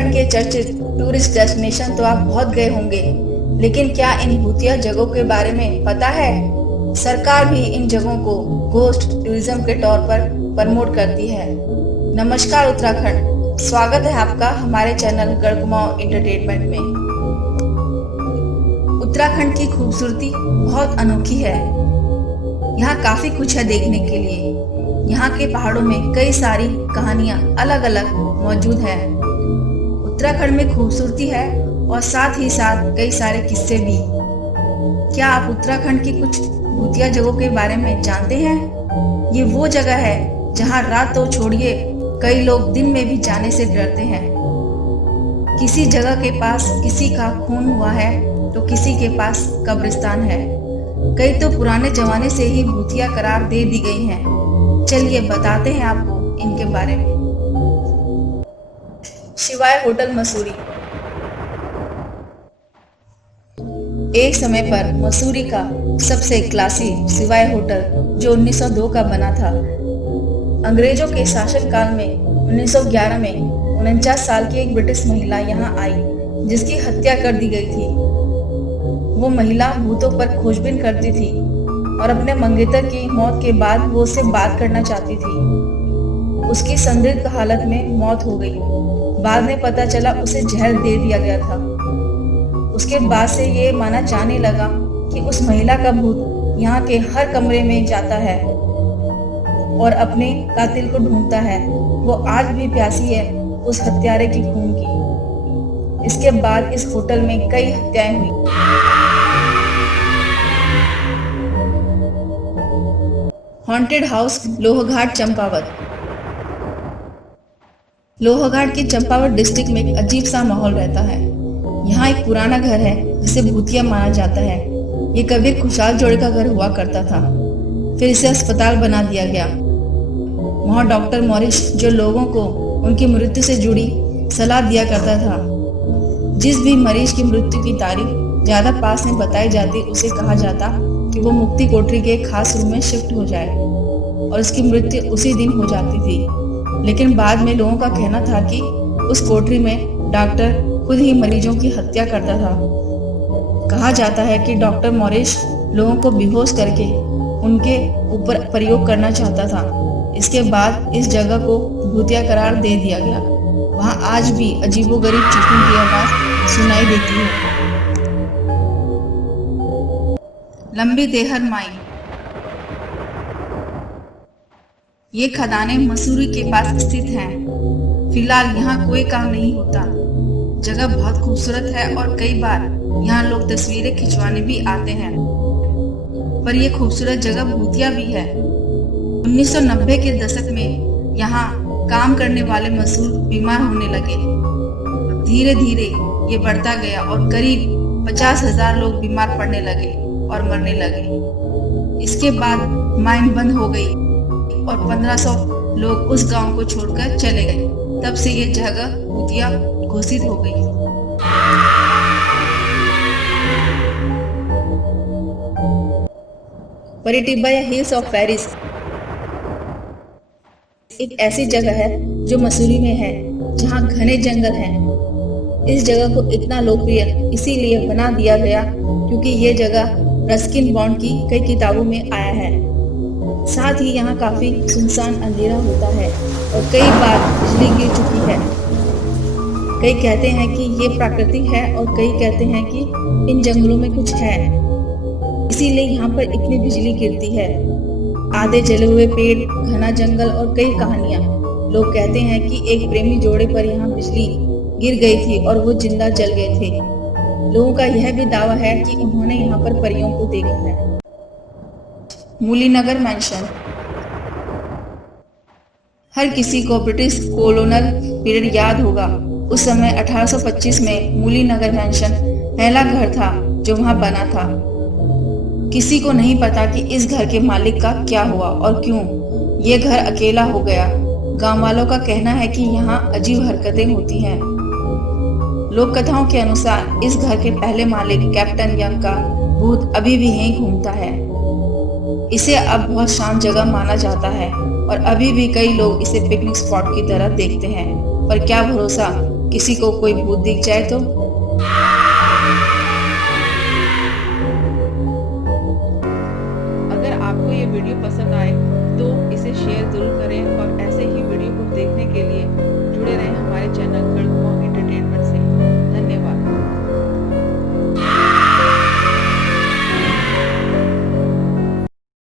उत्तराखंड के चर्चित tourist destination तो आप बहुत गए होंगे, लेकिन क्या इन भूतिया जगहों के बारे में पता है? सरकार भी इन जगहों को घोस्ट टूरिज्म के तौर पर प्रमोट करती है। नमस्कार उत्तराखंड, स्वागत है आपका हमारे चैनल गढ़कुमाऊं एंटरटेनमेंट में। उत्तराखंड की खूबसूरती बहुत अनोखी है। यहाँ काफी कुछ है देखने के लिए। यहाँ के पहाड़ों में कई सारी कहानियाँ अलग अलग मौजूद है। उत्तराखंड में खूबसूरती है और साथ ही साथ कई सारे किस्से भी। क्या आप उत्तराखंड की कुछ भूतिया जगहों के बारे में जानते हैं? ये वो जगह है जहाँ रात तो छोड़िए, कई लोग दिन में भी जाने से डरते हैं। किसी जगह के पास किसी का खून हुआ है तो किसी के पास कब्रिस्तान है। कई तो पुराने जमाने से ही भूतिया करार दे दी गई हैं। चलिए बताते हैं आपको इनके बारे में। शिवाय होटल मसूरी। एक समय पर मसूरी का सबसे क्लासी शिवाय होटल जो 1902 का बना था। अंग्रेजों के शासनकाल में 1911 में 49 साल की एक ब्रिटिश महिला यहाँ आई, जिसकी हत्या कर दी गई थी। वो महिला भूतों पर खोजबीन करती थी और अपने मंगेतर की मौत के बाद वो उससे बात करना चाहती थी। उसकी संदिग्ध हालत में मौत हो गई। बाद में पता चला उसे जहर दे दिया गया था। उसके बाद से ये माना जाने लगा कि उस महिला का भूत यहाँ के हर कमरे में जाता है और अपने कातिल को ढूंढता है। वो आज भी प्यासी है उस हत्यारे की खून की। इसके बाद इस होटल में कई हत्याएं हुई। Haunted house Lohaghat Champawat. लोहघाट के चंपावत डिस्ट्रिक्ट में एक अजीब सा माहौल रहता है। यहाँ एक पुराना घर है जिसे भूतिया माना जाता है। ये कभी खुशहाल जोड़े का घर हुआ करता था, फिर इसे अस्पताल बना दिया गया। वहाँ डॉक्टर मॉरिस जो लोगों को उनकी मृत्यु से जुड़ी सलाह दिया करता था। जिस भी मरीज की मृत्यु की तारीख ज्यादा पास में बताई जाती, उसे कहा जाता कि वो मुक्ति कोठरी के खास रूम में शिफ्ट हो जाए और उसकी मृत्यु उसी दिन हो जाती थी। लेकिन बाद में लोगों का कहना था कि उस कोठरी में डॉक्टर खुद ही मरीजों की हत्या करता था। कहा जाता है कि डॉक्टर मॉरिस लोगों को बेहोश करके उनके ऊपर प्रयोग करना चाहता था। इसके बाद इस जगह को भूतिया करार दे दिया गया। वहाँ आज भी अजीबोगरीब चीखों की आवाज सुनाई देती है। लंबी देहर माइन। ये खदानें मसूरी के पास स्थित हैं। फिलहाल यहाँ कोई काम नहीं होता। जगह बहुत खूबसूरत है और कई बार यहाँ लोग तस्वीरें खिंचवाने भी आते हैं। पर यह खूबसूरत जगह भूतिया भी है। 1990 के दशक में यहाँ काम करने वाले मजदूर बीमार होने लगे। धीरे धीरे ये बढ़ता गया और करीब 50,000 लोग बीमार पड़ने लगे और मरने लगे। इसके बाद माइन बंद हो गई और 1500 लोग उस गांव को छोड़कर चले गए। तब से ये जगह भूतिया घोषित हो गई। परिटिब्बा या हिल्स ऑफ पेरिस एक ऐसी जगह है जो मसूरी में है, जहाँ घने जंगल हैं। इस जगह को इतना लोकप्रिय इसीलिए बना दिया गया क्योंकि ये जगह रस्किन बॉन्ड की कई किताबों में आया है। साथ ही यहाँ काफी सुनसान अंधेरा होता है और कई बार बिजली गिर चुकी है। कई कहते हैं कि ये प्राकृतिक है और कई कहते हैं कि इन जंगलों में कुछ है, इसीलिए यहाँ पर इतनी बिजली गिरती है। आधे जले हुए पेड़, घना जंगल और कई कहानियाँ। लोग कहते हैं कि एक प्रेमी जोड़े पर यहाँ बिजली गिर गई थी और वो जिंदा जल गए थे। लोगों का यह भी दावा है कि उन्होंने यहाँ पर परियों को देखा है। मूलीनगर मैंशन। हर किसी को ब्रिटिश कोलोनल पीरियड याद होगा। उस समय 1825 में मूलीनगर मैंशन पहला घर था जो वहां बना था। किसी को नहीं पता कि इस घर के मालिक का क्या हुआ और क्यों ये घर अकेला हो गया। गांव वालों का कहना है कि यहाँ अजीब हरकतें होती हैं। लोक कथाओं के अनुसार इस घर के पहले मालिक कैप्टन यंग का भूत अभी भी यहीं घूमता है। इसे अब बहुत शांत जगह माना जाता है और अभी भी कई लोग इसे पिकनिक स्पॉट की तरह देखते हैं। पर क्या भरोसा किसी को कोई भूत दिख जाए तो। अगर आपको ये वीडियो पसंद आए तो इसे शेयर जरूर करें और ऐसे ही वीडियो को देखने के लिए जुड़े रहें हमारे चैनल